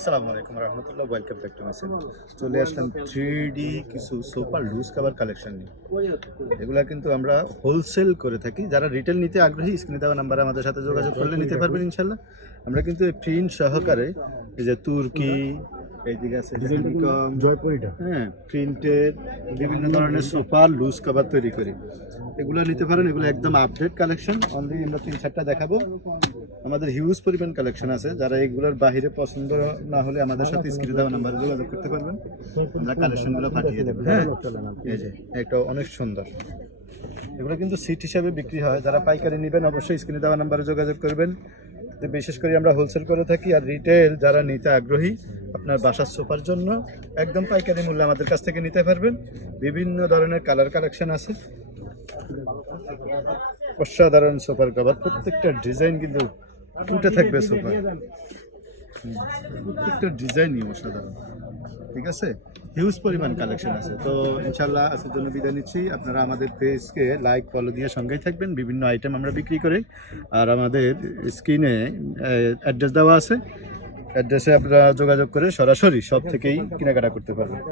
আসসালামু আলাইকুম রহমতুল্লাহ ওয়েলকাম চলে আসলাম থ্রি ডি কিছু সুপার লুজ কাভার কালেকশন নিয়ে। এগুলা কিন্তু আমরা হোলসেল করে থাকি। যারা রিটেল নিতে আগ্রহী স্ক্রিনে দেওয়া নাম্বার আমাদের সাথে যোগাযোগ করলে নিতে পারবেন ইনশাল্লাহ আমরা কিন্তু প্রিন্ট সহকারে এই যে তুর্কি এইদিকে আছে জয়পুরিটা? হ্যাঁ প্রিন্টের বিভিন্ন ধরনের সুপার লুজ কভার তৈরি করি। এগুলো নিতে পারেন এগুলো একদম আপডেট কালেকশন অনলি আমরা তিন চারটা দেখাবো। আমাদের হিউজ পরিমাণ কালেকশন আছে। যারা এগুলোর বাইরে পছন্দ না হলে আমাদের সাথে স্ক্রিনে দেওয়া নাম্বারে যোগাযোগ করতে পারবেন। আমরা কালেকশনগুলো পাঠিয়ে দেবো। হ্যাঁ এই যে এটা অনেক সুন্দর। এগুলো কিন্তু সিট হিসাবে বিক্রি হয়। যারা পাইকারি নেবেন অবশ্যই স্ক্রিনে দেওয়া নাম্বারে যোগাযোগ করবেন। বিশেষ করে আমরা হোলসেল করে থাকি। আর রিটেল যারা নিতে আগ্রহী আপনার বাসার সোফার জন্য একদম পাইকারি মূল্যে আমাদের কাছ থেকে নিতে পারবেন। বিভিন্ন ধরনের কালার কালেকশন আছে। অসাধারণ সোফার কভার। প্রত্যেকটা ডিজাইন কিন্তু উঠে থাকবে সোফা প্রত্যেকটা ডিজাইনই অসাধারণ। ঠিক আছে? হিউজ পরিমাণ কালেকশন আছে। তো ইনশাল্লাহ আজকের জন্য বিদায় নিচ্ছি। আপনারা আমাদের পেজকে লাইক ফলো দিয়ে সঙ্গেই থাকবেন। বিভিন্ন আইটেম আমরা বিক্রি করি। আর আমাদের স্ক্রিনে অ্যাড্রেস দেওয়া আছে। অ্যাড্রেসে আপনারা যোগাযোগ করে সরাসরি সব থেকেই কেনাকাটা করতে পারবেন।